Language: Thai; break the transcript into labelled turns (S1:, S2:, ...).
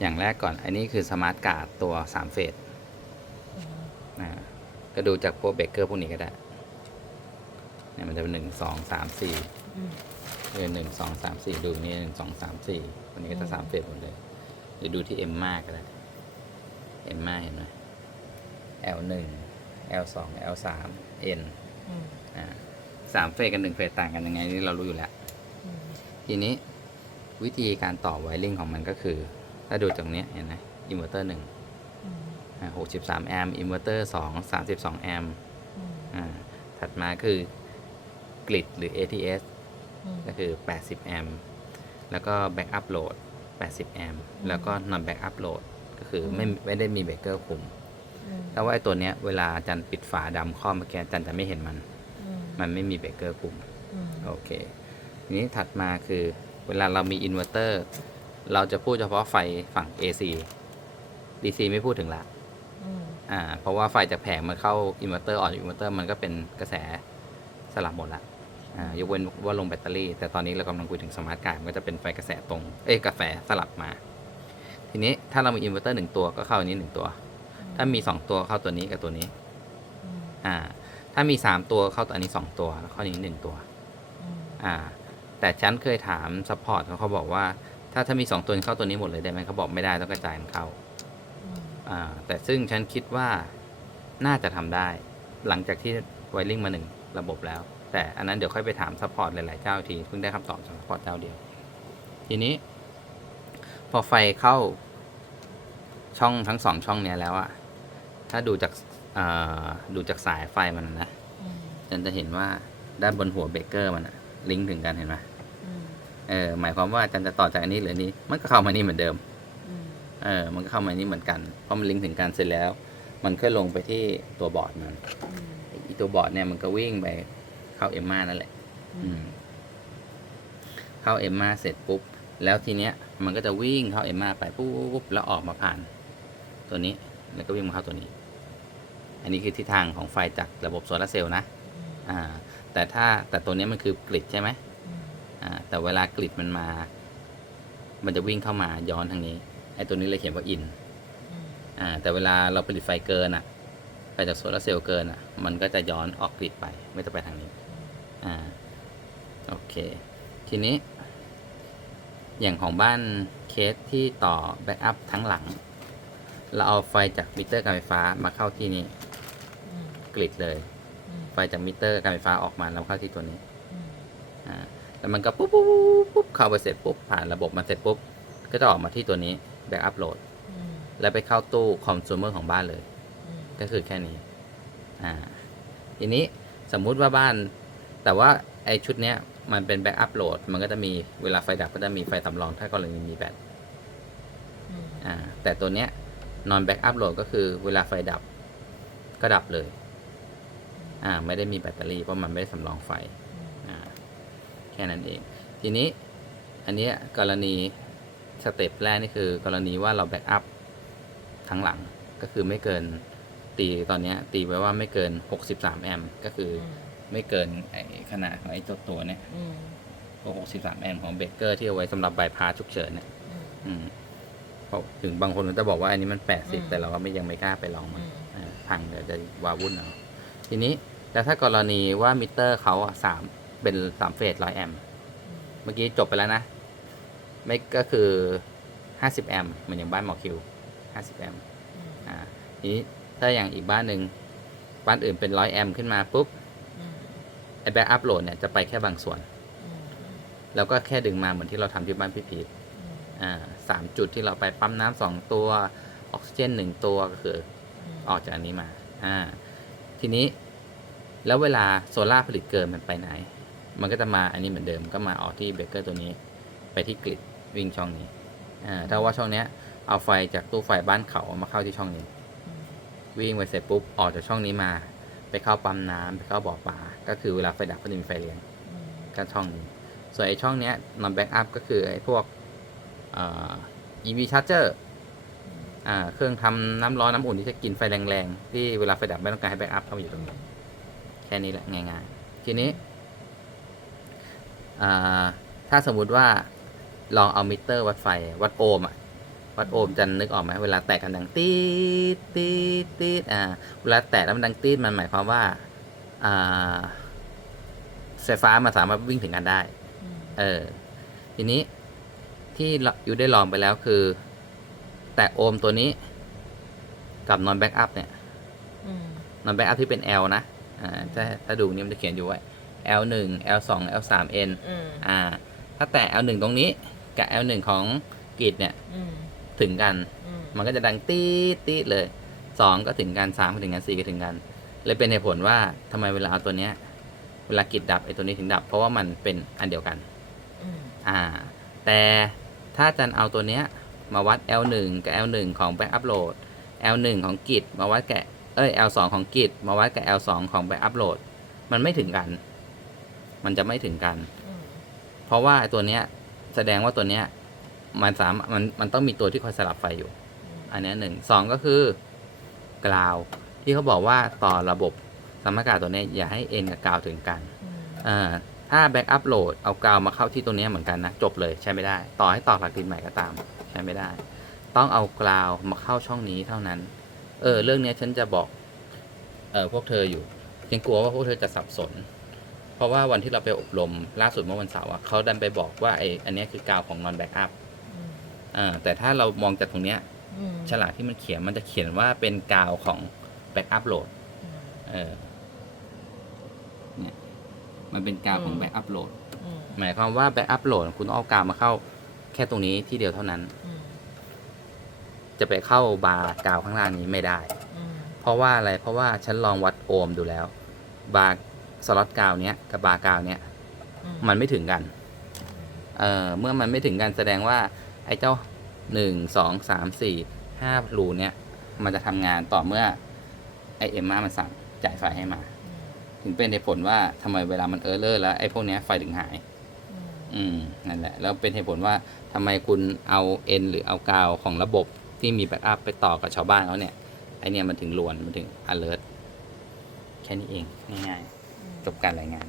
S1: อย่างแรกก่อน อันนี้คือสมาร์ทการ์ดตัวสามเฟสอ่าก็ดูจากพวกเบเกอร์พวกนี้ก็ได้ เนี่ยมันจะเป็นหนึ่งสองสามสี่
S2: อืม
S1: เป็นหนึ่งสองสามสี่ดูนี่หนึ่งสองสามสี่วันนี้ก็จะ
S2: อืม
S1: สามเฟสหมดเลยหรือดูที่เอ็มมากก็ได้เอ็มมาเห็นไหม L หนึ่ง L สอง L สาม N
S2: อืม
S1: อ่าสามเฟสกับหนึ่งเฟสต่างกันยังไงนี่เรารู้อยู่แล้ว
S2: อืม
S1: ทีนี้ วิธีการต่อไวริ่งของมันก็คือ ถ้าดูตรงเนี้ยเห็นไหมอินเวอร์เตอร์หนึ่ง
S2: อืม
S1: หกสิบสามแอมป์อินเวอร์เตอร์สองสามสิบสองแอมป์
S2: อืม
S1: อ่าถัดมาคือกริดหรือ ATS
S2: อืม
S1: ก็คือ 80 แอมป์แล้วก็แบ็กอัพโหลด 80 แอมป์แล้วก็ non back up load ก็คือไม่ไม่ได้มีเบรกเกอร์คุม
S2: อืม
S1: แต่ว่าไอ้ตัวเนี้ยเวลาอาจารย์ปิดฝาดำข้อเมื่อกี้อาจารย์จะไม่เห็นมัน
S2: อืม
S1: มันไม่มีเบรกเกอร์คุม
S2: อืม
S1: โอเค ทีนี้ถัดมาคือ เวลาเรามีอินเวอร์เตอร์เราจะพูดเฉพาะไฟฝั่ง AC DC ไม่พูดถึงละ
S2: อืม
S1: อ่า เพราะว่าไฟจากแผงมันเข้าอินเวอร์เตอร์ออกจากอินเวอร์เตอร์มันก็เป็นกระแสสลับหมดละอ่ายกเว้นว่าลงแบตเตอรี่ แต่ตอนนี้เรากำลังคุยถึงสมาร์ทการ์ดมันก็จะเป็นไฟกระแสตรง เอ้ยกระแสสลับมา ทีนี้ถ้าเรามีอินเวอร์เตอร์หนึ่งตัวก็เข้าอันนี้หนึ่งตัว ถ้ามีสองตัวเข้าตัวนี้กับตัวนี้
S2: อืม
S1: อ่า ถ้ามีสามตัวเข้าตัวอันนี้สองตัวแล้วเข้าอันนี้หนึ่งตัว
S2: อืม
S1: อ่า แต่ฉันเคยถามซัพพอร์ตเขาเขาบอกว่า ถ้าถ้ามีสองตัวเข้าตัวนี้หมดเลยได้ไหมเขาบอกไม่ได้ต้องกระจายมันเข้า
S2: อืม
S1: อ่าแต่ซึ่งฉันคิดว่าน่าจะทำได้ หลังจากที่ไวริ่งมาหนึ่งระบบแล้ว แต่อันนั้นเดี๋ยวค่อยไปถามซัพพอร์ตหลาย ๆ เจ้าอีกทีเพิ่งได้คำตอบจากซัพพอร์ตเจ้าเดียว ทีนี้ พอไฟเข้าช่องทั้งสองช่องเนี้ยแล้วอะถ้าดูจากอ่าดูจากสายไฟมันนะ
S2: อืม
S1: ฉันจะเห็นว่าด้านบนหัวเบรกเกอร์มันอะ ลิงก์ถึงกันเห็นไหม
S2: อืม
S1: เออหมายความว่าอาจันจะต่อจากอันนี้หรืออันนี้ มันก็เข้ามานี่เหมือนเดิม
S2: อืม
S1: เออมันก็เข้ามานี่เหมือนกันเพราะมันลิงก์ถึงกันเสร็จแล้ว มันก็ลงไปที่ตัวบอร์ดมัน
S2: อืม
S1: อีตัวบอร์ดเนี่ยมันก็วิ่งไปเข้าเอ็มมานั่นแหละอืมเข้าเอ็มมาเสร็จปุ๊บแล้วทีเนี้ยมันก็จะวิ่งเข้าเอ็มมาไปปุ๊บปุ๊บปุ๊บแล้วออกมาผ่าน ตัวนี้แล้วก็วิ่งมาเข้าตัวนี้ อันนี้คือทิศทางของไฟจากระบบโซลาร์เซลล์นะ อ่า แต่ถ้าแต่ตัวเนี้ยมันคือกริดใช่ไหม
S2: อืม
S1: อ่าแต่เวลากริดมันมา มันจะวิ่งเข้ามาย้อนทางนี้ไอ้ตัวนี้เลยเขียนว่าอิน
S2: อืม
S1: อ่าแต่เวลาเราผลิตไฟเกินอะไฟจากโซลาร์เซลล์เกินอะ มันก็จะย้อนออกกริดไปไม่ต้องไปทางนี้อ่าโอเค ทีนี้ อย่างของบ้านเคสที่ต่อแบ็กอัพทั้งหลัง เราเอาไฟจากมิเตอร์การไฟฟ้ามาเข้าที่นี้
S2: อืม
S1: กริดเลย
S2: อืม
S1: ไฟจากมิเตอร์การไฟฟ้าออกมาแล้วเข้าที่ตัวนี้
S2: อืม
S1: อ่าแล้วมันก็ปุ๊บปุ๊บปุ๊บปุ๊บเข้าไปเสร็จปุ๊บผ่านระบบมาเสร็จปุ๊บก็จะออกมาที่ตัวนี้แบ็กอัพโหลด
S2: อืม
S1: แล้วไปเข้าตู้คอม sumer ของบ้านเลย
S2: อืม
S1: ก็คือแค่นี้อ่าทีนี้สมมุติว่าบ้าน แต่ว่าไอชุดเนี้ยมันเป็นแบ็กอัพโหลดมันก็จะมีเวลาไฟดับก็จะมีไฟสำรองถ้ากรณีมีแบต
S2: อืม
S1: อ่าแต่ตัวเนี้ยนอนแบ็กอัพโหลดก็คือเวลาไฟดับก็ดับเลย อ่าไม่ได้มีแบตเตอรี่เพราะมันไม่ได้สำรองไฟอ่าแค่นั้นเอง ทีนี้อันเนี้ยกรณีสเต็ปแรกนี่คือกรณีว่าเราแบ็กอัพทั้งหลังก็คือไม่เกินตีตอนเนี้ยตีไว้ว่าไม่เกิน 63 แอมป์ก็คือ
S2: อืม
S1: ไม่เกินไอขนาดของไอตัวตัวเนี้ย
S2: อืม
S1: 63 แอมป์ของเบรกเกอร์ที่เอาไว้สำหรับบายพาสฉุกเฉินเนี่ย
S2: อืม
S1: อืมเพราะถึงบางคนมันจะบอกว่าอันนี้มัน
S2: อืม
S1: 80 แต่เราก็ไม่ยังไม่กล้าไปลองมัน
S2: อืม
S1: อ่าพังเดี๋ยวจะวาวุ่นเอา ทีนี้แต่ถ้ากรณีว่ามิเตอร์เขาอะสามเป็นสามเฟสร้อยแอมป์เมื่อกี้จบไปแล้วนะ ไม่ก็คือ50แอมป์เหมือนอย่างบ้านหมอคิว50แอมป์
S2: อืม
S1: อ่าทีนี้ถ้าอย่างอีกบ้านหนึ่งบ้านอื่นเป็น100แอมป์ขึ้นมาปุ๊บ
S2: อืม
S1: ไอ้แบ็กอัพโหลดเนี่ยจะไปแค่บางส่วน
S2: อืม
S1: แล้วก็แค่ดึงมาเหมือนที่เราทำที่บ้านพี่พีท
S2: อืม
S1: อ่าสามจุดที่เราไปปั๊มน้ำสองตัวออกซิเจนหนึ่งตัวก็คือ
S2: ม
S1: ออกจากอันนี้มาอ่า ทีนี้แล้วเวลาโซล่าร์ผลิตเกินมันไปไหน มันก็จะมาอันนี้เหมือนเดิมก็มาออกที่เบรกเกอร์ตัวนี้ ไปที่กริดวิ่งช่องนี้อ่าถ้าว่าช่องเนี้ยเอาไฟจากตู้ไฟบ้านเขาเอามาเข้าที่ช่องนี้
S2: อืม
S1: วิ่งไปเสร็จปุ๊บออกจากช่องนี้มา ไปเข้าปั๊มน้ำไปเข้าบ่อปลาก็คือเวลาไฟดับก็จะมีไฟเลี้ยง
S2: อืม
S1: ก็ช่องนี้ส่วนไอช่องเนี้ยนอนแบ็กอัพก็คือไอพวกเอ่อ EV charger อ่า เครื่องทำน้ำร้อนน้ำอุ่นที่จะกินไฟแรงๆ ที่เวลาไฟดับไม่ต้องการให้แบ็กอัพเข้ามาอยู่ตรงนี้ แค่นี้แหละง่ายๆ ทีนี้อ่าถ้าสมมุติว่าลองเอามิเตอร์วัดไฟวัดโอห์มอะวัดโอห์มจะนึกออกไหมเวลาแตะกันดังตีดตีดตีดอ่าเวลาแตะแล้วมันดังตีดมันหมายความว่าอ่าไฟฟ้ามันสามารถวิ่งถึงกันได้
S2: อืม
S1: เออ ทีนี้ที่เราอยู่ได้ลองไปแล้วคือ แตะโอห์มตัวนี้กับนอนแบ็กอัพเนี่ย
S2: อืม
S1: นอนแบ็กอัพที่เป็น L นะอ่าถ้าถ้าดูนี่มันจะเขียนอยู่ว่า L 1 L 2 L 3 N
S2: อืม
S1: อ่า ถ้าแตะ L 1 ตรงนี้กับ L 1 ของกรีดเนี่ย
S2: อืม
S1: ถึงกัน
S2: อืม
S1: มันก็จะดังตีดตีดเลยสองก็ถึงกันสามก็ถึงกันสี่ก็ถึงกัน เลยเป็นเหตุผลว่าทำไมเวลาเอาตัวเนี้ย เวลากรีดดับไอ้ตัวนี้ถึงดับ เพราะว่ามันเป็นอันเดียวกัน
S2: อืม
S1: อ่า แต่ถ้าอาจันเอาตัวเนี้ย มาวัด L1 กับ L1 ของ Back Upload L1 ของกริดมาวัดกับเอ้ย L2 ของกริดมาวัดกับ L2 ของ Back Upload มันไม่ถึงกัน มันจะไม่ถึงกัน
S2: อืม
S1: เพราะว่าไอ้ตัวเนี้ยแสดงว่าตัวเนี้ยมันสามมันมันต้องมีตัวที่คอยสลับไฟอยู่ อันเนี้ยหนึ่งสองก็คือกราวที่เขาบอกว่าต่อระบบสมการตัวเนี้ยอย่าให้เอ็นกับกราวถึงกัน
S2: อืม
S1: อ่าถ้าแบ็กอัพโหลดเอากาวมาเข้าที่ตัวเนี้ยเหมือนกันนะ จบเลยใช้ไม่ได้ ต่อให้ต่อหลักดินใหม่ก็ตาม ใช้ไม่ได้ ต้องเอากราวมาเข้าช่องนี้เท่านั้น เออ เรื่องเนี้ยฉันจะบอกเออพวกเธออยู่ยังกลัวว่าพวกเธอจะสับสน เพราะว่าวันที่เราไปอบรมล่าสุดเมื่อวันเสาร์อะเขาดันไปบอกว่าไออันเนี้ยคือกาวของ non backup
S2: อืม
S1: อ่าแต่ถ้าเรามองจากตรงเนี้ย
S2: อืม
S1: ฉลากที่มันเขียนมันจะเขียนว่าเป็นกาวของ backup load
S2: อืม
S1: เออเนี่ยมันเป็นกาวของ
S2: อืม
S1: backup load
S2: อืม
S1: หมายความว่า backup load คุณเอากาวมาเข้าแค่ตรงนี้ที่เดียวเท่านั้น
S2: อืม
S1: จะไปเข้าบาร์กาวข้างล่างนี้ไม่ได้
S2: อืม
S1: เพราะว่าอะไร เพราะว่าฉันลองวัดโอห์มดูแล้ว บาร์สล็อตกาวเนี้ยกับบาร์กาวเนี้ย
S2: อืม
S1: มันไม่ถึงกัน เอ่อ เมื่อมันไม่ถึงกันแสดงว่า ไอ้เจ้าหนึ่งสองสามสี่ห้ารูเนี้ยมันจะทำงานต่อเมื่อ ไอเอ็มมามันสั่งจ่ายไฟให้มา ถึงเป็นเหตุผลว่าทำไมเวลามันเออร์เลอร์แล้วไอ้พวกเนี้ยไฟถึงหาย
S2: อืม
S1: อืมนั่นแหละ แล้วเป็นเหตุผลว่าทำไมคุณเอาเอ็นหรือเอากาวของระบบ ที่มีแบ็กอัพไปต่อกับชาวบ้านเขาเนี่ยไอเนี่ยมันถึงลวนมันถึง alert แค่นี้เองง่ายๆจบการรายงาน